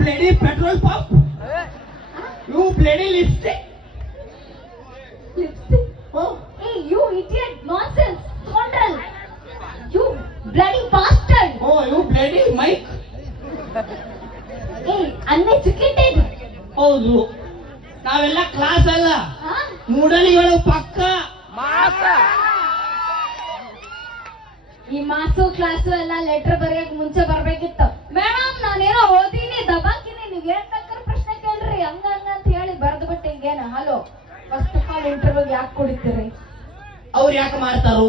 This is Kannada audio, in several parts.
Bloody petrol pump, you bloody lipstick. Lipstick. Hey, you idiot! Nonsense! Scoundrel! You bloody bastard! Oh, you bloody Mike. Hey, uneducated! ಹೌದು, ನಾವೆಲ್ಲ ಕ್ಲಾಸ್ ಅಲ್ಲ, Huh? ಮೂಡಲಿಗಳು ಪಕ್ಕ. ಈ ಮಾಸು ಕ್ಲಾಸು ಎಲ್ಲ ಲೆಟರ್ ಬರೆಯಕ್ ಮುಂಚೆ ಬರ್ಬೇಕಿತ್ತು. ಮೇಡಮ್ ನಾನೇನೋ ಓದಿನಿ ದಬಾಕಿನಿ, ನೀವ್ ಏನ್ ಬೇಕಾದ್ರೆ ಪ್ರಶ್ನೆ ಕೇಳ್ರಿ ಹಂಗ ಹಂಗ ಅಂತ ಹೇಳಿ ಬರ್ದು ಬಿಟ್ಟು ಹಿಂಗೇನು. ಹಲೋ, ಫಸ್ಟ್ ಆಫ್ ಆಲ್ ಇಂಟರ್ವ್ಯೂಗೆ ಯಾಕೆ ಕುಡಿತೀರಿ? ಅವ್ರು ಯಾಕೆ ಮಾಡ್ತಾರು?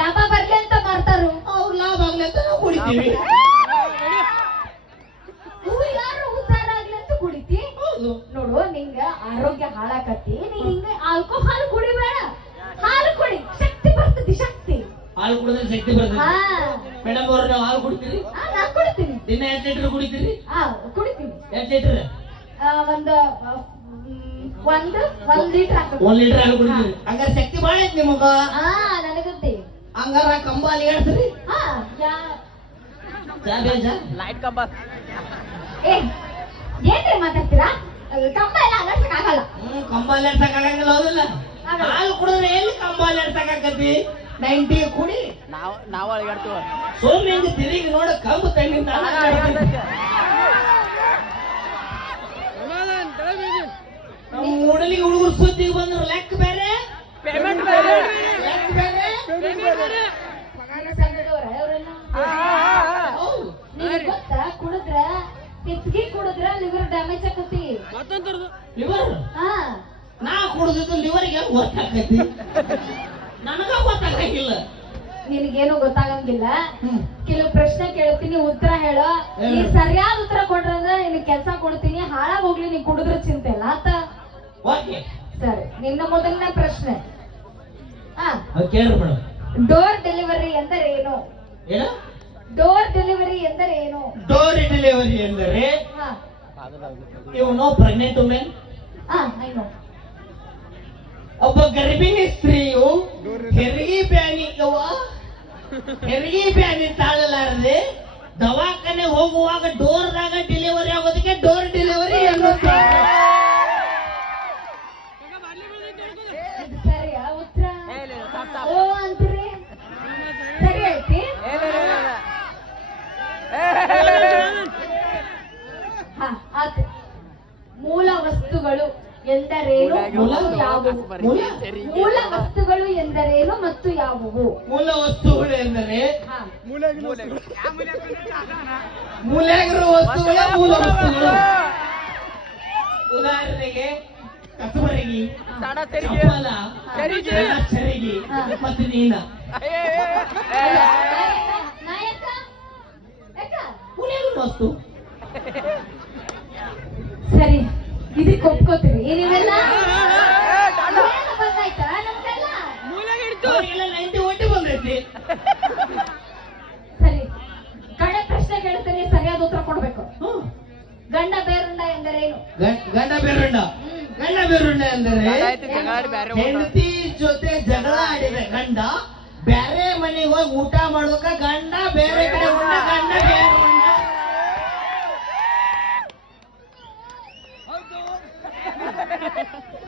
ಲಾಭ ಬರ್ಲಿ ಅಂತ ಮಾಡ್ತಾರು. ಅವ್ರು ಲಾಭ ಆಗ್ಲಿ ಅಂತ ನಾವು ಕುಡಿತೀವಿ. ಇವು ಯಾರು ಉದ್ಧಾರ ಆಗ್ಲಿ ಅಂತ ಕುಡಿತಿ? ಹೌದು. ನೋಡು, ನಿಂಗ ಆರೋಗ್ಯ ಹಾಳಾಕತಿ, ನೀ ಹಿಂಗ ಆಲ್ಕೋಹಾಲ್ ಕುಡಿಬೇಡ, ಹಾಲು ಕುಡಿ, ಶಕ್ತಿ ಬರ್ತತಿ, ಶಕ್ತಿ. ಹಾಲು ಕುಡಿದ್ರೆ ಶಕ್ತಿ ಬರ್ತದೆ. ಹಾ, ಮೇಡಮ್ ಅವ್ರು ನಾವು ಹಾಲು ಕುಡಿತೀರಿ? ನಾನ್ ಕುಡಿತೀನಿ. ದಿನ 8 ಲೀಟರ್ ಕುಡಿತೀರಿ? ಕುಡಿತೀನಿ. 8 ಲೀಟರ್? ಒಂದು ಒಂದ್ ಲೀಟರ್ ಹಾಕ. 1 ಲೀಟರ್ ಹಾಲು ಕುಡಿತೀರಿ? ಹಂಗಾರೆ ಶಕ್ತಿ ಬಾಳ ಐತಿ ನಿಮಗ. ನನಗತ್ತಿ. ಹಂಗಾರ ಕಂಬಾಲಿ ಹೇಳ್ತೀರಿ? ಲೈಟ್ ಕಂಬ. ಏನ್ರಿ ಮಾತಾಡ್ತೀರಾ? ಕಂಬ ಎಲ್ಲ ಅಲರ್ಸಕ್ ಆಗಲ್ಲ. ಕಂಬಾಲಿ ಎಡ್ಸಕ್ಕಾಗಂಗಿಲ್ಲ, ಹೌದಿಲ್ಲ? ಹಾಲು ಕುಡಿದ್ರೆ ಎಲ್ಲಿ ಕಂಬಾಲಿ ಎಡ್ಸಕ್ಕಾಗತಿ? 90 ಕುಡಿ, ನಾವು ಅಳಿಗಾಡ್ತೀವ. ಸೋಮ್ ಹೆಂಗ ತಿರುಗಿ ನೋಡ ಕಂಬ ತಣ್ಣಿಂದ ನಮ್ಮ ಮೂಡಲಿಗೆ ಹುಡುಗರು ಸುದ್ದಿಗೆ ಬಂದ್ರು ಲೆಕ್ಕ ಬೇರೆ, ಪೇಮೆಂಟ್ ಬೇರೆ. ಲೆಕ್ಕ ಬೇರೆ. ಪಗಾರ ಸಂಘದವ್ರ ಅವರೆಲ್ಲ. ಹೌದು. ನಿನಗ್ ಗೊತ್ತಾ, ಕುಡಿದ್ರ ಹೆಚ್ಚಿಗೆ ಕುಡಿದ್ರ ಲಿವರ್ ಡ್ಯಾಮೇಜ್ ಆಕತಿ. ಲಿವರ್ ನಾ ಕುಡಿದಿದ್ದು ಲಿವರ್ಗೆ ಗೊತ್ತಾಕತಿ, ನನಗ ಗೊತ್ತಾಗಂಗಿಲ್ಲ. ನಿನಗೇನು ಗೊತ್ತಾಗಂಗಿಲ್ಲ. ಕೆಲವು ಪ್ರಶ್ನೆ ಕೇಳ್ತೀನಿ, ಉತ್ತರ ಹೇಳೋ. ನೀ ಸರಿಯಾದ ಉತ್ತರ ಕೊಟ್ರಂದ್ರೆ ನಿನಗೆ ಕೆಲಸ ಕೊಡ್ತೀನಿ, ಹಾಳಾಗ್ ಹೋಗ್ಲಿ, ನೀ ಕುಡಿದ್ರ ಚಿಂತೆ ಇಲ್ಲ ಆತ. ಓಕೆ, ಸರಿ, ನಿನ್ನ ಮೊದಲನೇ ಪ್ರಶ್ನೆ. ಕೇಳ್ರಿ ಮೇಡಮ್. ಡೋರ್ ಡೆಲಿವರಿ ಎಂದರೆ ಏನು? ಏನು? ಡೋರ್ ಡೆಲಿವರಿ ಎಂದರೆ ಏನು? ಡೋರ್ ಡೆಲಿವರಿ ಎಂದರೆ you know pregnant women. I know. ಒಬ್ಬ ಗರ್ಭಿಣಿ ಸ್ತ್ರೀಯು ಹೆರಿಗೆ ಬ್ಯಾನಿ ತಾಳಲಾರದೆ ದವಾಖಾನೆ ಹೋಗುವಾಗ ಡೋರ್ದಾಗ ಡೆಲಿವರಿ ಆಗೋದಕ್ಕೆ ಡೋರ್ ಡೆಲಿವರಿ ಎನ್ನುತ್ತಾರೆ. ಸರಿಯಾ ಉತ್ತರ? ಓ ಅಂತೀರಿ? ಸರಿ ಐತಿ. ಮೂಲ ವಸ್ತುಗಳು ಎಂದರೇನು ಮತ್ತು ಯಾವುವು? ಮೂಲ ವಸ್ತುಗಳು ಎಂದರೇನು ಮತ್ತು ಯಾವುವು? ಮೂಲ ವಸ್ತುಗಳು ಎಂದರೆ ಮೂಲೆಗಿರುವ ವಸ್ತುಗಳೇ ಮೂಲ ವಸ್ತುಗಳು. ಉದಾಹರಣೆಗೆ ಕಸಬರಗಿ, ಚಪ್ಪಲ, ಚರಗಿ ಮತ್ತು ನೀನ. ನಾಯಕ ಮೂಲೆಗಿರುವ ವಸ್ತು. ಸರಿ, ಇದಕ್ಕೆ ಒಪ್ಕೋತೀರಿ ನೀವೆಲ್ಲ? ಬಂದಾಯ್ತಾ ನಮ್ಗೆಲ್ಲ? ಅವ್ರಿಗೆಲ್ಲ 90 ಒಟ್ಟಿ ಬಂದೈತಿ. ಸರಿ, ಕಡೆ ಪ್ರಶ್ನೆ ಕೇಳ್ತೇನೆ, ಸರಿಯಾದ ಉತ್ತರ ಕೊಡ್ಬೇಕು. ಗಂಡ ಬೇರುಂಡ ಎಂದರೇನು? ಗಂಡ ಬೇರುಂಡ. ಗಂಡ ಬೇರುಂಡ ಎಂದರೆ ಹೆಂಡತಿ ಜೊತೆ ಜಗಳ ಆಡಿದ ಗಂಡ ಬೇರೆ ಮನೆಗೆ ಹೋಗಿ ಊಟ ಮಾಡೋಕ ಗಂಡ ಬೇರೆ ಕಡೆ ಉಂಡ, ಗಂಡ ಬೇರುಂಡ.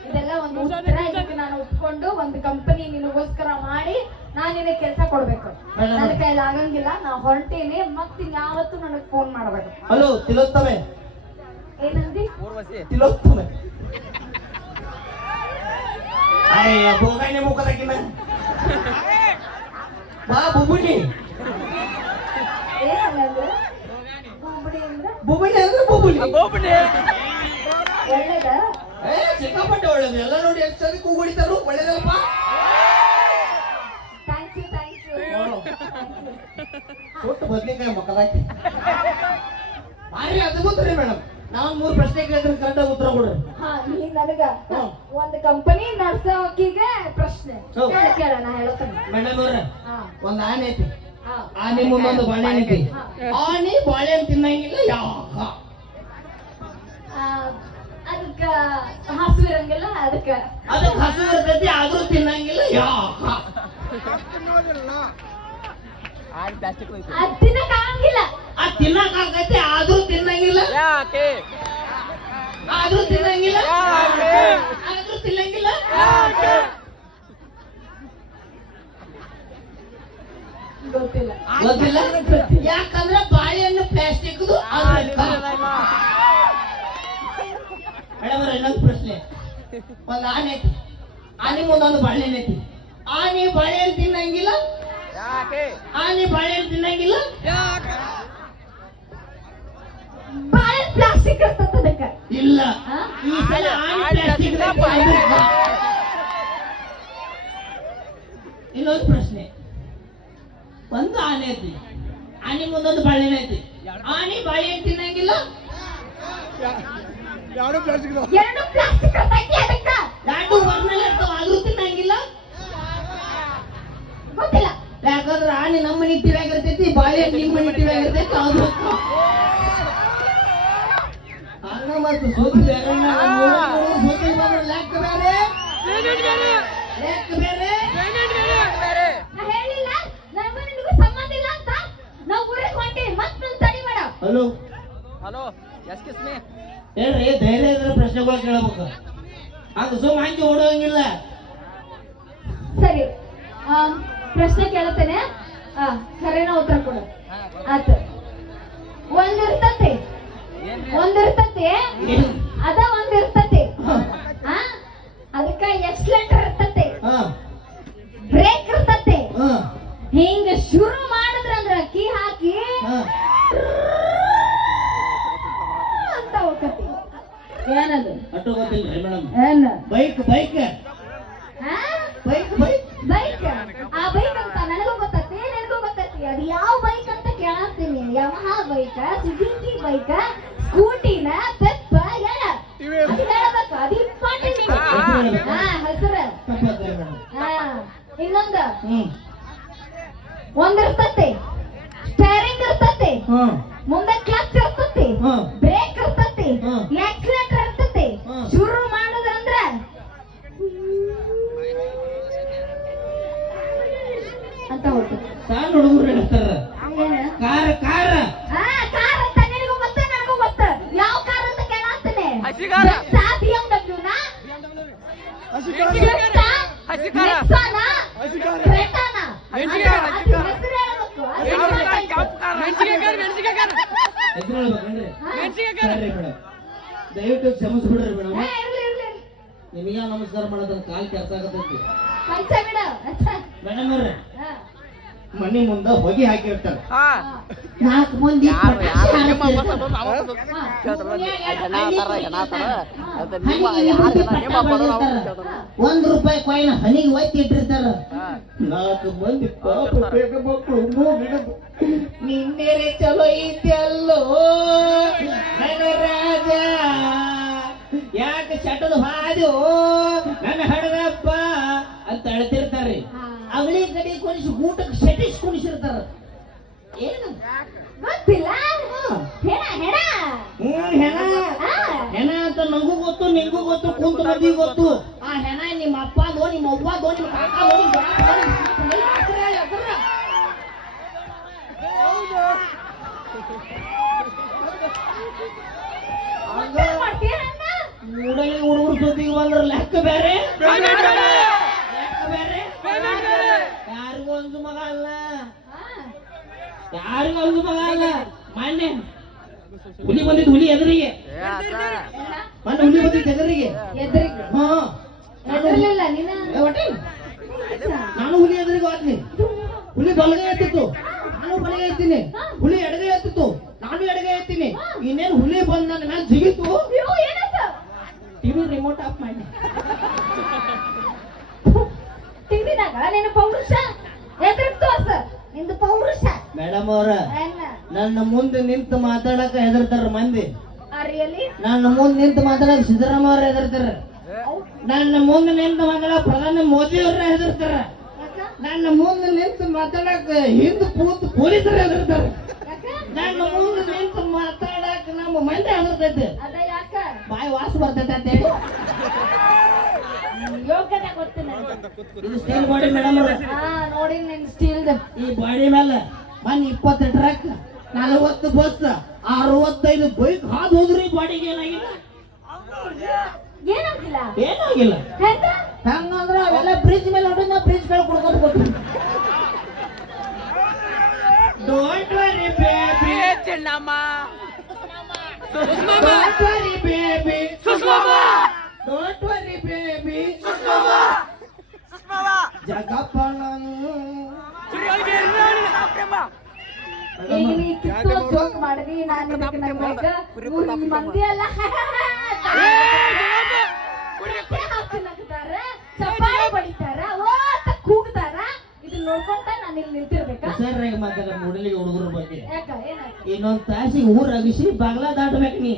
ಇದೆಲ್ಲ ಒಂದು ಉತ್ತರ. ಇದಕ್ಕೆ ನಾನು ಒಪ್ಕೊಂಡು ಒಂದು ಕಂಪನಿ ನಿನಗೋಸ್ಕರ ಮಾಡಿ ನಾನು ನಿನಗೆ ಕೆಲಸ ಕೊಡ್ಬೇಕು. ನನ್ನ ಕೈಲಿ ಆಗಂಗಿಲ್ಲ, ನಾ ಹೊರಟೀನಿ. ಮತ್ತೆ ಯಾವತ್ತು ನನಗೆ ಫೋನ್ ಮಾಡಬೇಕು. ಹಲೋ ತಿಲೋತ್ತಮೆ. ಏನಂದಿ? ತಿಲೋತ್ತಮೆ. ಅಯ್ಯ ಬೋಗಾನೆ ಮುಖದಾಕಿನ ಬಾ ಬುಬುಣಿ. ಏನಂದ್ರೆ ಬುಬುಡಿ ಅಂದ್ರೆ ಬುಬುಣಿ ಅಂದ್ರೆ ಬುಬುಣಿ. ಒಳ್ಳೇದ? ಸಿಕ್ಕಾಪಟ್ಟೆ ಒಳ್ಳೇದು. ಎಲ್ಲ ನೋಡಿ ಎಷ್ಟು ಸರಿ ಕೂಗುಡಿತಾರು, ಒಳ್ಳೇದಪ್ಪ. Thank you. ಒಟ್ಟು ಬದ್ನಿಕಾಯಿ ಮಕ್ಕಳಾಕಿ ಭಾರಿ ಅದ್ಭುತ ರೀ ಮೇಡಮ್. ನಾವ್ 3 ಪ್ರಶ್ನೆ ಕೇಳಿದ್ರೆ ಕರೆಕ್ಟ್ ಉತ್ತರ ಕೊಡ್ರಿ. ನೀ ನನಗ ಒಂದು ಕಂಪನಿ ನಡ್ಸೋಕಿಗೆ ಪ್ರಶ್ನೆ ಕೇಳ, ನಾ ಹೇಳ್ತೇನೆ. ಮೇಡಮ್ ಅವ್ರ, ಒಂದ್ ಆನೆ ಐತಿ, ಹಾ. ಆನೆ ಮುಂದೊಂದು ಬಾಳೆಹಣ್ಣು ಐತಿ. ಆನೆ ಬಾಳೆಹಣ್ಣು ತಿನ್ನಂಗಿಲ್ಲ ಯಾಕ? ಅದಕ್ಕ ಹಸುವಿರಂಗಿಲ್ಲ, ಅದಕ್ಕ ಹಸು ಇರ್ತೈತಿ ಆದ್ರೂ ತಿನ್ನಂಗಿಲ್ಲ ಯಾಕ? ಅದ್ ತಿನ್ನಕ್ ಆಗಂಗಿಲ್ಲ. ಅದ್ ತಿನ್ನಕ್ ಆಗತ್ತೆ ಆದ್ರೂ ತಿನ್ನಂಗಿಲ್ಲ ಯಾಕೆ ಆದ್ರೂ ತಿನ್ನಂಗಿಲ್ಲ ಯಾಕೆ? ಆದ್ರೂ ತಿನ್ನಂಗಿಲ್ಲ ಯಾಕೆ? ಗೊತ್ತಿಲ್ಲ ಗೊತ್ತಿಲ್ಲ ಯಾಕಂದ್ರೆ ಬಾಳೆಹಣ್ಣು ಪ್ಲಾಸ್ಟಿಕ್ ಮೇಡಮ್ ಇನ್ನೊಂದು ಪ್ರಶ್ನೆ ಒಂದ್ ಆನೆ ಐತಿ ಆನೆ ಮುಂದೊಂದು ಬಾಳೆಹಣ್ಣು ಐತಿ ಆನೆ ಬಾಳೆಹಣ್ಣು ತಿನ್ನಂಗಿಲ್ಲ ಯಾಕೆ? ಆನೆ ಬಾಳೆಹಣ್ಣು ತಿನ್ನಂಗಿಲ್ಲ ಯಾಕೆ? ಬಾಳೆ ಪ್ಲಾಸ್ಟಿಕ್ ಇರ್ತದ ಅದಕ್ಕ ಇಲ್ಲ ಹಾ? ಈ ಸಲ ಆನೆ ಆನೆ ಪ್ಲಾಸ್ಟಿಕ್ ತಿನ್ನ ಬಾಳೆಹಣ್ಣು. ಇನ್ನೊಂದು ಪ್ರಶ್ನೆ ಒಂದು ಆನೆ ಐತಿ ಆನೆ ಮುಂದೊಂದು ಬಾಳೆಹಣ್ಣು ಐತಿ ಆನೆ ಬಾಳೆಹಣ್ಣು ತಿನ್ನಂಗಿಲ್ಲ ಎರಡು ಪ್ಲಾಸ್ಟಿಕ್ ಇರ್ತೈತಿ ಅದಕ್ಕ ಎರಡು ವರ್ಣಲ್ಲಿ ಇರ್ತಾವ ಆದ್ರೂ ತಿನ್ನಂಗಿಲ್ಲ ಗೊತ್ತಿಲ್ಲ ಯಾಕಂದ್ರೆ ಆನೆ ನಮ್ಮ ಮನೆ ಟಿವ್ಯಾಗ ಇರ್ತೈತಿ ಬಾಳೆಹಣ್ಣು ನಿಮ್ಮ ಮನೆ ಟಿವ್ಯಾಗ ಇರ್ತೈತಿ ಅದು ಹಂಗ ಮತ್ತು ಸೋತಿ ಬೇರೆ ಸೋತಿ ಬಂದ್ರೆ ಲೆಕ್ಕ ಬೇರೆ ಲೆಕ್ಕ ಬೇರೆ ನಾ ಹೇಳಿಲ್ಲ ನನಗೂ ನಿನಗೂ ಸಂಬಂಧ ಇಲ್ಲ ಅಂತ ನಾವು ಊರಿಗೆ ಹೊಂಟೀವಿ ಮತ್ತೆ ತಡಿ ಬೇಡ ಹಲೋ ಹಲೋ ಎಕ್ಸ್ಕ್ಯೂಸ್ ಮೀ ಹೇಳ್ರಿ ಧೈರ್ಯ ಇದ್ರೆ ಪ್ರಶ್ನೆಗಳು ಕೇಳಬೇಕು ಹಂಗ ಸುಮ್ಮ ಹಂಗೆ ಓಡೋಂಗಿಲ್ಲ ಸರಿ ಪ್ರಶ್ನೆ ಕೇಳ್ತೇನೆ ಖರೇನ ಉತ್ತರ ಕೊಡು ಆತ ಒಂದಿರ್ತತಿ ಒಂದಿರ್ತತಿ ಅದ ಒಂದಿರ್ತತಿ ಅದಕ್ಕ ಎಕ್ಸ್ಲೆಂಟರ್ ಇರ್ತತಿ ಹಾ ಬ್ರೇಕ್ ಇರ್ತತಿ ಹಾ ಹಿಂಗ ಶುರು ಮಾಡಿದ್ರಂದ್ರ ಕೀ ಹಾಕಿ ಹಾ ಅಂತ ಹೋಗತಿ ಏನದು ಅಟ್ಟು ಗೊತ್ತಿಲ್ರಿ ಮೇಡಮ್ ಏನ bike bike bike bike bike ಆ ಬೈಕ್ ಅಂತ ನನಗೂ ಗೊತ್ತೈತಿ ನಿನಗೂ ಗೊತ್ತೈತಿ ಅದು ಯಾವ ಬೈಕ್ ಅಂತ ಕೇಳಾಕ್ತೀನಿ ಯಮಹಾ ಬೈಕ್ ಸುಜುಕಿ ಬೈಕ್ ಸ್ಕೂಟಿನ ಪೆಪ್ಪ ಹೇಳ ಅದು ಹೇಳಬೇಕು ಅದು ಇಂಪಾರ್ಟೆಂಟ್ ಹೆಸರು ತಪ್ಪಾಗ್ತದೆ ಮೇಡಮ್ ಇನ್ನೊಂದು ಹ್ಮ್ ಒಂದಿರ್ತತಿ ಸ್ಟೇರಿಂಗ್ ಇರ್ತತಿ ಹ್ಮ್ ಮುಂದೆ ಕ್ಲಚ್ ಇರ್ತತಿ ಹ್ಮ್. ಬ್ರೇಕ್ ಇರ್ತತಿ ಹ್ಮ್. ಆಕ್ಸಿಲೇಟರ್ ಇರ್ತತಿ ಹ್ಮ್. ಶುರು ಮಾಡುದಂದ್ರ ಅಂತ ಹೋಗ್ತದೆ ಸಣ್ಣ ಹುಡುಗರು ಹೇಳ್ತಾರ ಕಾರ ಕಾರ ಕಾರ್ ಅಂತ ನಿನಗೂ ಗೊತ್ತ ನನಗೂ ಗೊತ್ತ ಯಾವ ಕಾರ್ ಅಂತ ಕೇಳಾಗ್ತಾನೆ ಹಸಿಗಾರ. BMW ನಾ ಹಸಿಗಾರ. ಹಸಿಗಾರ. ನೆಕ್ಸಾನಾ? ಹಸಿಗಾರ. ಕ್ರೆಟಾನಾ? ಮೆಣಸಿನಕಾಯಿ, ಅದು ಹಸಿಗಾರ. ಹೆಸರು ಹೇಳ್ಬೇಕು. ಅದು ಯಾವ ಹೆಸರು ಕಾರ? ಹೇಳ್ಬೇಕು. ಯಾವ ಕಾರ? ಮೆಣಸಿನಕಾಯಿ. ಹೆಸರು ಹೇಳ್ಬೇಕಂದ್ರೆ ಮೆಣಸಿನಕಾಯಿ. ಸರಿ ಮೇಡಮ್ ದಯವಿಟ್ಟು ಕ್ಷಮಿಸ್ಬಿಡ್ರಿ ಮೇಡಮ್ ಇರ್ಲಿ ಇರ್ಲಿ ನಿಮಗೆ ನಮಸ್ಕಾರ ಮಾಡೋದ್ರ ಕಾಲ್ ಕೆಲಸ ಆಗತೈತಿ ಪಂಚ ಬಿಡ ಅಚ್ಚ. ಮೇಡಮ್ ಅವ್ರೆ ಹಾ. ಮನಿ ಮುಂದ ಹೊಗೆ ಹಾಕಿರ್ತಾರ ಹಾ. 4 ಮಂದಿ ಯಾರು ಪಟಾಕಿ ಯಾರು ನಿಮ್ಮ ಹಾರಿಸ್ತಿರ್ತಾರ. ಬಸ್ ನಾವು ಕೇಳ್ತಾರ ಜನ ಅಂತಾರ ಜನ ಅಂತಾರ ಅದು ನಿಮ್ಮ ಹನಿಗೆ ಯಾರು ಬುದ್ಧಿ ಜನ ಪಟ್ಟ ನಿಮ್ಮ ಬರೋ ನಾವು ಬಡಿದಿರ್ತಾರ. ಕೇಳ್ತಾರ 1 ರೂಪಾಯಿ ಕಾಯಿನ್ ಹನಿಗೆ ಒತ್ತಿ ಇಟ್ಟಿರ್ತಾರ ಹಾ. 4 ಮಂದಿ ಪಾಪ ಬೇಗ ಮಕ್ಕಳು ಮೂಗಿಡದು ನಿನ್ನೆರೆ ಚಲೋ ಇದ್ದಲ್ಲೋ ನನ್ನ ರಾಜ ಯಾಕೆ ಶಟದ ಹಾದು ನನ್ನ ಹಡದಪ್ಪ ಅಂತ ಅಳ್ತಿರ್ತಾರೆ ಅವಳಿ ಕಡೆ ಕುಣಿಸಿ ಊಟಕ್ಕೆ ಶಟಿಸ್ ಕುಣಿಸಿರ್ತಾರ ಏನು ಗೊತ್ತಿಲ್ಲ ಹೆಣ ಹೆಣ ಹೆಣ ಹೆಣ ಅಂತ ನಂಗೂ ಗೊತ್ತು ನಿಂಗೂ ಗೊತ್ತು ಕುಂತ ಮಂದಿ ಗೊತ್ತು ಆ ಹೆಣ ನಿಮ್ಮ ಅಪ್ಪದೋ ನಿಮ್ಮ ಅವ್ವದೋ ನಿಮ್ಮ ಕಾಕದೋ ನಿಮ್ಮ ದೊಡ್ಡಪ್ಪದೋ, ನಿಮ್ಮ ಹೆಸರು ಹೇಳಿ, ಹೆಸರು. ಹಂಗ ಮೂಡಲಿ ಹುಡುಗರು ಸುದ್ದಿಗೆ ಬಂದ್ರ ಲೆಕ್ಕ ಬೇರೆ ಲೆಕ್ಕ ಬೇರೆ ಯಾರಿಗೂ ಒಂದು ಮಗ ಅಲ್ಲ ಯಾರಿಗೂ ಒಂದು ಮಗ ಅಲ್ಲ ಮೊನ್ನೆ ಹುಲಿ ಬಂದಿದ್ದು ಹುಲಿ ಎದುರಿಗೆ ಮೊನ್ನೆ ಹುಲಿ ಬಂದಿದ್ದು ಎದುರಿಗೆ ಎದುರಿಗೆ ಹಾ ಎದುರ್ಲಿಲ್ಲ ನೀನ ಏ ಹೊಟ್ಟೆ, ನಾನು ಹುಲಿ ಎದುರಿಗೆ ಹೋದ್ನಿ ಹುಲಿ ಬಲಗೈ ಎತ್ತಿತ್ತು ನಾನು ಬಲಗೈ ಎತ್ತೀನಿ ಹುಲಿ ಎಡಗೈ ಎತ್ತಿತ್ತು ನಾನು ಎಡಗೈ ಎತ್ತೀನಿ ಇನ್ನೇನು ಹುಲಿ ಬಂದ್ ನನ್ನ ಮೇಲೆ ಜಿಗಿತು ಅಯ್ಯೋ, ಏನಾಯ್ತು? ಟಿವಿ ರಿಮೋಟ್ ಆಫ್ ಮಾಡಿ ತಿಂಡಿನಾಗ ನಿನ್ನ ಪೌರುಷ ಎದುರಿಗೆ ತೋರ್ಸ ನಿಂದು ಪೌರುಷ ಮೇಡಮ್ ಅವ್ರ ಏನ ನನ್ನ ಮುಂದೆ ನಿಂತು ಮಾತಾಡಕ ಹೆದರ್ತಾರ ಮಂದಿ ಅರಿಯಲಿ ನನ್ನ ಮುಂದೆ ನಿಂತು ಮಾತಾಡಕ್ ಸಿದ್ದರಾಮಯ್ಯ ಅವ್ರ ಹೆದರ್ತಾರ ನನ್ನ ಮುಂದೆ ನಿಂತು ಮಾತಾಡಕ್ ಪ್ರಧಾನಿ ಮೋದಿ ಅವ್ರ ಹೆದರ್ತಾರ ಯಾಕ ನನ್ನ ಮುಂದೆ ನಿಂತು ಮಾತಾಡಕ್ ಹಿಂದ್ ಕೂತ್ ಪೊಲೀಸರು ಹೆದರ್ತಾರ ಯಾಕ ನನ್ನ ಮುಂದೆ ನಿಂತು ಮಾತಾಡಕ್ ನಮ್ಮ ಮಂದಿ ಹೆದರ್ತೈತೆ ಅದ ಯಾಕ ಬಾಯಿ ವಾಸ ಬರ್ತೈತೆ ಅಂತ ಹೇಳಿ ಯೋಗ್ಯತೆ ಗೊತ್ತು ನನಗೆ ಇದು ಸ್ಟೀಲ್ ಬಾಡಿ ಮೇಡಮ್ ಅವ್ರ ಹಾ ನೋಡಿ ನಿನ್ ಸ್ಟೀಲ್ದ ಈ ಬಾಡಿ ಮೇಲೆ ಮೊನ್ನೆ 20 ಟ್ರಕ್ 40 ಬಸ್ 65 ಬೈಕ್ ಹಾದು ಹೋದ್ರಿ ಬಾಡಿಗೆ ಏನಾಗಿಲ್ಲ ಏನಾಗಿಲ್ಲ ಏನಾಗಿಲ್ಲ ಹೆಂಗ ಹಂಗಂದ್ರ ಅವೆಲ್ಲ ಬ್ರಿಡ್ಜ್ ಮೇಲೆ ಹೊಡೆದ ಬ್ರಿಡ್ಜ್ ಮೇಲೆ ಕುಡ್ಕೊಂಡು ಕೊಟ್ಟು don't worry baby Chennamma don't worry baby Sushmamma don't worry baby Sushmamma Sushmamma ಜಗಪ್ಪನ ಈಗ ನೀ ಕಿತ್ತು ಜೋಕ್ ಮಾಡಿದಿ ನಾನು ಇದಕ್ಕೆ ನನ್ನ ಮಗ ಊರ್ ಈ ಮಂದಿ ಎಲ್ಲ ಹಾಕ್ತಾರ ಚಪ್ಪಾಳೆ ಬಡಿತಾರ ಓತ ಕೂಗ್ತಾರ ಇದನ್ನ ನೋಡ್ಕೊಂತ ನಾನು ಇಲ್ಲಿ ನಿಂತಿರ್ಬೇಕಾ ಸರ್ ಮಾತಾಡ ಮೂಡಲಿಗೆ ಹುಡುಗರು ಬಗ್ಗೆ ಯಾಕ ಏನಾಯ್ತು ಇನ್ನೊಂದ್ ತಾಸಿಗೆ ಊರ್ ಅಗಿಸಿ ಬಾಗ್ಲಾ ದಾಟ್ಬೇಕು ನೀ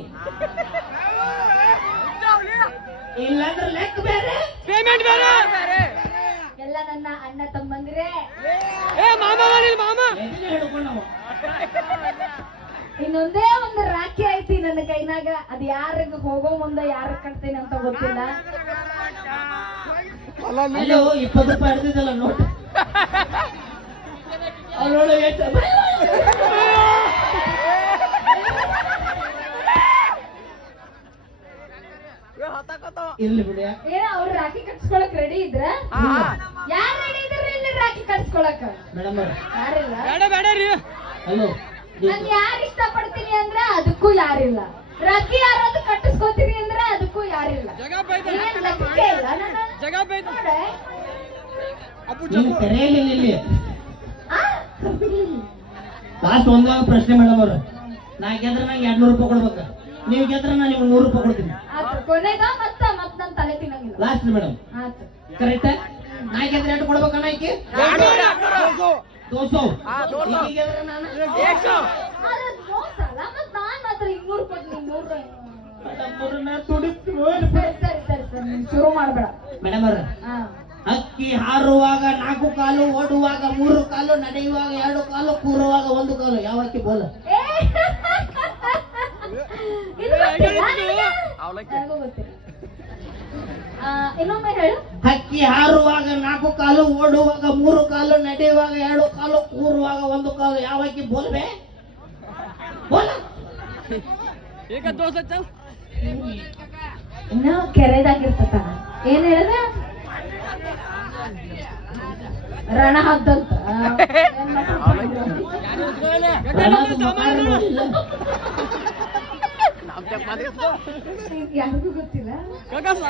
ಇಲ್ಲಾಂದ್ರೆ ಲೆಕ್ಕ ಬೇರೆ ಪೇಮೆಂಟ್ ಬೇರೆ ಎಲ್ಲ ನನ್ನ ಅಣ್ಣ ತಮ್ಮಂದಿರೇ ಏ ಮಾಮ ಬನ್ನಿ ಮಾಮ ಎದಿನ ಹಿಡ್ಕೊಂಡವ ಇನ್ನೊಂದೇ ಒಂದು ರಾಖಿ ಐತಿ ನನ್ನ ಕೈನಾಗ ಅದ್ ಯಾರಿಗ ಹೋಗೋ ಮುಂದೆ ಯಾರ ಕಟ್ತೇನೆ ಅಂತ ಗೊತ್ತಿಲ್ಲ ಅಲ್ಲೋ 20 ರೂಪಾಯಿ ಹಿಡ್ದಿದ್ದಲ್ಲ ನೋಟ್ ಅವಳೋಳು ಇರ್ಲಿ ಬಿಡಿ ಏನ ಅವ್ರು ರಾಖಿ ಕಟ್ಸ್ಕೊಳಕ್ ರೆಡಿ ಇದ್ರ ಯಾರು ರೆಡಿ ಇದ್ರಿ ಇಲ್ಲಿ ರಾಖಿ ಕಟ್ಸ್ಕೊಳಕ್ ಮೇಡಮ್ ಯಾರಿಲ್ಲ ಬೇಡ ಬೇಡ ರೀ ಹಲೋ ನಾನ್ ಯಾರು ಇಷ್ಟಪಡ್ತೀನಿ ಅಂದ್ರೆ ಅದಕ್ಕೂ ಯಾರಿಲ್ಲ ರಾಖಿ ಯಾರಾದ್ರೂ ಕಟ್ಟಿಸ್ಕೊತೀನಿ ಅಂದ್ರೆ ಅದಕ್ಕೂ ಯಾರಿಲ್ಲ ಜಗ ಬೈದ ಏನ್ ಲೆಕ್ಕಕ್ಕೆ ಇಲ್ಲ ನನ್ನ ಜಗ ಬೈದ ನೋಡೆ ನೀನು ಕರೆಯಲಿಲ್ಲ ಇಲ್ಲಿ ಆ? ಲಾಸ್ಟ್ ಒಂದೇ ಪ್ರಶ್ನೆ ಮೇಡಮ್ ಅವ್ರು ನಾ ಗೆದ್ರೆ ನಂಗೆ 200 ರೂಪಾಯಿ ಕೊಡ್ಬೇಕು ನೀವು ಗೆದ್ರೆ ನಾನು ನಿಮ್ಗೆ 100 ರೂಪಾಯಿ ಕೊಡ್ತೀನಿ ಆತು ಕೊನೆಗ ಮತ್ತ ನನ್ ತಲೆ ತಿನ್ನಂಗಿಲ್ಲ ಲಾಸ್ಟ್ ಮೇಡಮ್ ಆತು ಕರೆಕ್ಟಾ ನಾ ಗೆದ್ರೆ ಎಷ್ಟು ಕೊಡ್ಬೇಕನ್ನ ಈಕೆ 200 200 ಈಕೆ ಗೆದ್ರೆ ನಾನು 100 ಅದ್ರ ಮೋಸ ಅಲ್ಲ ಮತ್ ನಾನ್ ಮಾತ್ರ 200 ಕೊಡ್ತೀನಿ 200 ನಮ್ಮವ್ರನ್ನ ತುಡಿದ್ರು. ಸರಿ ಸರಿ ಸರಿ ಸರಿ ನೀನ್ ಶುರು ಮಾಡ್ಬೇಡ ಮೇಡಮ್ ಅವ್ರ ಹಾ ಹಕ್ಕಿ ಹಾರುವಾಗ 4 ಕಾಲು ಓಡುವಾಗ 3 ಕಾಲು ನಡೆಯುವಾಗ 2 ಕಾಲು ಕೂರುವಾಗ 1 ಕಾಲು ಯಾವ ಹಕ್ಕಿ ಬೋಲ ಏ, ಇದು ಗೊತ್ತಿಲ್ಲ ನಿನಗೆ? ಅವಲಕ್ಕಿ. ನನಗೂ ಗೊತ್ತಿಲ್ಲ. ಇನ್ನೊಮ್ಮೆ ಹೇಳು ಹಕ್ಕಿ ಹಾರುವಾಗ 4 ಕಾಲು ಓಡುವಾಗ 3 ಕಾಲು ನಡೆಯುವಾಗ 2 ಕಾಲು ಕೂರುವಾಗ 1 ಕಾಲು ಯಾವ ಹಕ್ಕಿ ಬೋಲ್ಬೆ ಬೋಲ ಈಗ ದೋಸೆ ಚಲ್ ಇನ್ನ ಕೆರೆದಾಗಿರ್ತತ ಏನ್ ಹೇಳ್ದ ರಣ ಹದ್ದಂತ ಏನ್ ಮಾಡ್ತಾರ? ಪ್ರಣಾಮ ಮಕಾರ ನೋಡಿಲ್ಲ. ನಮ್ ಚಪ್ಪಾದಿ ಯಾರಿಗೂ ಗೊತ್ತಿಲ್ಲ ಕಗಸ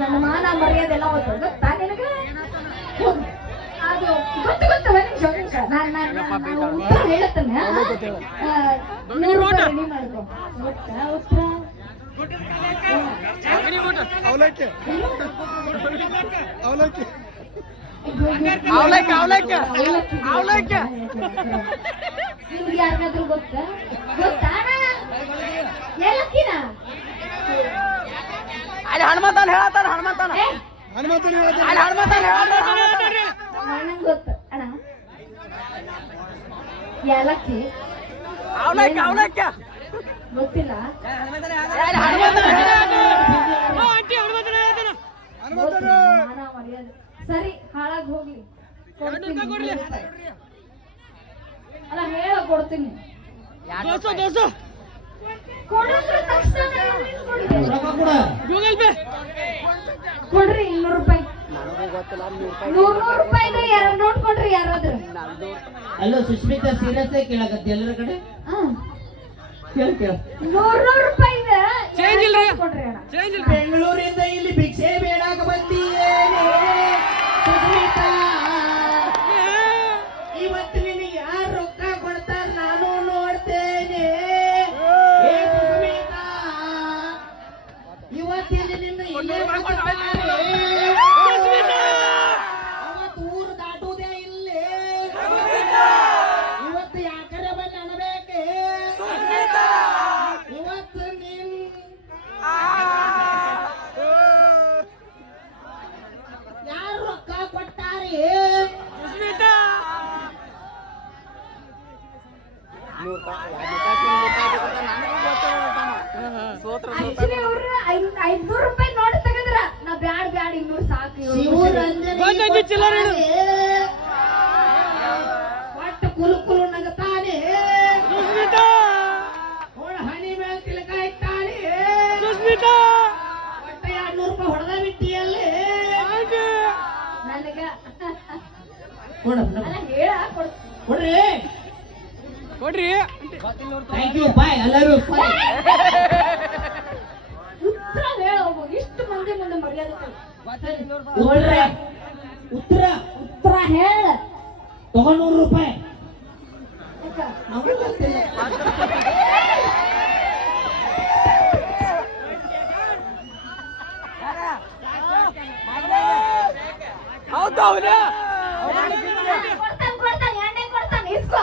ನನ್ನ ಮಾನ ಮರ್ಯಾದೆಲ್ಲ ಹೋಯ್ತು ಗೊತ್ತಾ ನಿನಗೆ ಹೋಗು. ಅದು ಗೊತ್ತು ಗೊತ್ತು ಒಂದ್ ನಿಮಿಷ ಒಂದ್ ನಿಮಿಷ ನಾನು ಉತ್ತರ ಹೇಳತ್ತೇನೆ 100 ರೂಪಾಯಿ ರೆಡಿ ಮಾಡ್ಕೊ ಗೊತ್ತಾ ಉತ್ತರ ಅವಲಕ್ಕಿ ಅವಲಕ್ಕಿ ಅವಲಕ್ಕಿ ನಿಮ್ಗೆ ಯಾರಿಗಾದ್ರೂ ಗೊತ್ತಾ ಗೊತ್ತಾ ಏಲಕ್ಕಿನ ಅಲ್ಲಿ ಹನುಮಂತನ ಹೇಳತ್ತಾನ ಹನುಮಂತನ ಏ, ಅಲ್ಲಿ ಹನುಮಂತನ ಹೇಳತ್ತಾನ ನಂಗ್ ಗೊತ್ತು ಅಣ್ಣ ಏಲಕ್ಕಿ ಅವಲಕ್ಕಿ ಅವಲಕ್ಕಿ ಗೊತ್ತಿಲ್ಲ ಅಲ್ಲಿ ಹನುಮಂತನ ಗೊತ್ತು, ಮಾನ ಮರ್ಯಾದೆ ಸರಿ ಹಾಳಾಗಿ ಹೋಗ್ಲಿ ಕೊಡ್ತೀನಿ 100 ರೂಪಾಯಿ. ಅಲ್ಲ ಹೇಳ ಕೊಡ್ತೀನಿ ದೋಸೆ ದೋಸೆ ಕೊಡಂದ್ರ ತಕ್ಷಣ ಕೊಡಿ. ರೊಕ್ಕ ಕೊಡ ಗೂಗಲ್ ಪೇ ಕೊಡ್ರಿ 200 ರೂಪಾಯಿ ನನಗೂ ಗೊತ್ತಿಲ್ಲ 100 ರೂಪಾಯಿದು 2 ನೋಟ್ ಕೊಡ್ರಿ ಯಾರಾದ್ರೂ ಅಲ್ಲೋ ಸುಷ್ಮಿತಾ ಸೀರಿಯಸ್ ಆಗಿ ಕೇಳಕತ್ತಿ ಎಲ್ಲರ ಕಡೆ ಹಾ ಕೇಳ ಕೇಳ 100 ರೂಪಾಯಿದ Change ಇಲ್ರಿ. ಕೊಡ್ರಿ ಅಣ್ಣ ಚೇಂಜ್ ಇಲ್ಲ ಬೆಂಗಳೂರಿಂದ ಇಲ್ಲಿ ಭಿಕ್ಷೆ ಬೇಡಾಕ ಬಂದಿಯೇನೆ ಸುಷ್ಮಿತಾ ಇವತ್ತು ನಿನಗೆ ಯಾರು ರೊಕ್ಕ ಕೊಡ್ತಾರ ನಾನು ನೋಡ್ತೇನೆ ಏ ಸುಷ್ಮಿತಾ ಇವತ್ತಿಲ್ಲಿ ನಿನ್ನ ಇಲ್ಲೇ ಹಾಕ್ತಾರೆ. ಅವತ್ತು ಊರು ದಾಟುವುದೇ ಇಲ್ಲೇ ಇವತ್ತು ಯಾಕರೆ ಬಂದು ಅನ್ಬೇಕೆ ಇವತ್ತು ನಿನ್ ಯಾರು ರೊಕ್ಕ ಕೊಟ್ಟಾರೆ ಆಕ್ಚುಲಿ ಅವ್ರು 500 ರೂಪಾಯಿ ನೋಟ್ ತೆಗೆದ್ರ ನಾ ಬ್ಯಾಡ್ 200 ಸಾಕು ಬಂದೈತಿ ಚಿಲ್ಲರೆ ಇದು. ಒಟ್ಟು ಕುಲು ಕುಲು ನಗತಾನೆ ಅಲ್ಲ ಹೇಳ ಕೊಡ್ರಿ ಕೊಡ್ರಿ thank you bye I love you ಉತ್ತರ ಹೇಳೋಗು ಇಷ್ಟು ಮಂದಿ ಮುಂದೆ ಮರ್ಯಾದೆ ಕೊಡ್ರಿ ಉತ್ತರ ಉತ್ತರ ಹೇಳ ತಗೋ ₹100 ಯಾಕ? ನಮಗೂ ಗೊತ್ತಿಲ್ಲ ಹೌದಾ ಅವನೇ ಕೊಡ್ತಾನೆ ಎಣ್ಣೆ ಕೊಡ್ತಾನೆ ಇಸ್ಕೋ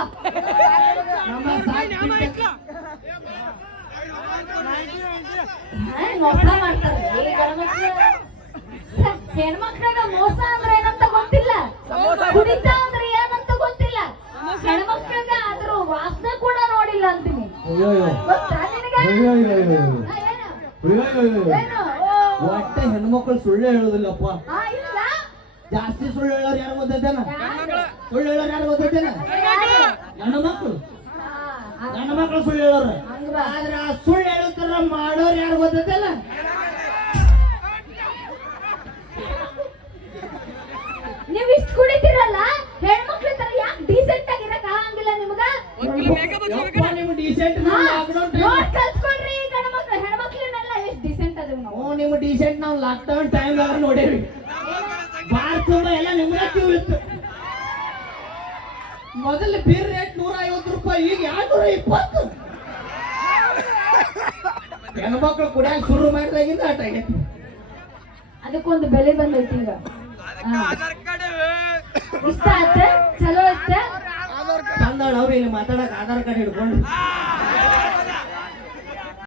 ಮೋಸ ಮಾಡ್ತಾರೆ ಈ ಗಂಡ್ಮಕ್ಳು. ಹೆಣ್ಮಕ್ಳಿಗೆ ಮೋಸ ಅಂದ್ರೆ ಏನಂತ ಗೊತ್ತಿಲ್ಲ, ಕುಡಿತ ಅಂದ್ರೆ ಏನಂತ ಗೊತ್ತಿಲ್ಲ, ಹೆಣ್ಮಕ್ಳಿಗೆ ಅದ್ರ ವಾಸನೆ ಕೂಡ ನೋಡಿಲ್ಲ ಅಂತೀನಿ. ಗೊತ್ತಾ ನಿನಗೆ? ಹಾ, ಏನು? ಒಟ್ಟೆ ಹೆಣ್ಮಕ್ಳು ಸುಳ್ಳು ಹೇಳೋದಿಲ್ಲಪ್ಪ. ಇಲ್ಲ ಜಾಸ್ತಿ ಸುಳ್ಳು ಹೇಳೋರು ಯಾರು ಗೊತ್ತೈತೇನ? ಯಾರು? ಸುಳ್ಳು ಹೇಳೋರು ಯಾರು ಗೊತ್ತೈತೇನ? ಗಂಡು ಮಕ್ಕಳು. ಗಂಡು ಮಕ್ಕಳು ಸುಳ್ಳು ಹೇಳೋರು. ಹಂಗ್ ಬಾ. ಆದ್ರೆ ಆ ಸುಳ್ಳು ಹೇಳುತ್ತಾರ ಮಾಡೋರು ಯಾರು ಗೊತ್ತೈತಲ್ಲ? ನೀವ್ ಇಷ್ಟ ಕುಡಿತೀರಲ್ಲ, ಹೆಣ್ಮಕ್ಳ ತರ ಯಾಕೆ ಡೀಸೆಂಟ್ ಆಗಿರಕ್ ಆಗಂಗಿಲ್ಲ ನಿಮ್ಗ? ಯಪ್ಪ, ನಿಮ್ decent ಹಾ, ನಾವು lockdown time- ನೋಡ್ ಕಲ್ತ್ಕೊಳ್ರಿ ಈ ಗಂಡ್ಮಕ್ಳು ಹೆಣ್ಮಕ್ಳನ್ನೆಲ್ಲ ಎಷ್ಟ್ ಡೀಸೆಂಟ್ ಅದೇವ್ ನಾವು. ಹ್ಞೂ, ನಿಮ್ decent ನಾವು ಲಾಕ್ಡೌನ್ ಟೈಮ್ ನೋಡೇವಿ. ಬಾರ್ ತುಂಬಾ ಎಲ್ಲ ನಿಮ್ಗೆ ಕ್ಯೂ ಇತ್ತು. ಮೊದಲು ಬೀರ್ ರೇಟ್ ₹150, ಈಗ ₹220. ಹೆಣ್ಮಕ್ಳು ಕುಡಿಯಾಕ ಶುರು ಮಾಡಿದಾಗಿಂದ ಆಟ ಆಗೈತಿ. ಅದಕ್ಕೊಂದು ಬೆಲೆ ಬಂದೈತಿ ಈಗ. ಹಾ. ಇಷ್ಟ ಆತ, ಚಲೋ ಐತೆ. ಬಂದಾಳ ಅವ್ರು ಇಲ್ಲಿ ಮಾತಾಡಕ್ ಆಧಾರ್ ಕಾರ್ಡ್ ಹಿಡ್ಕೊಂಡು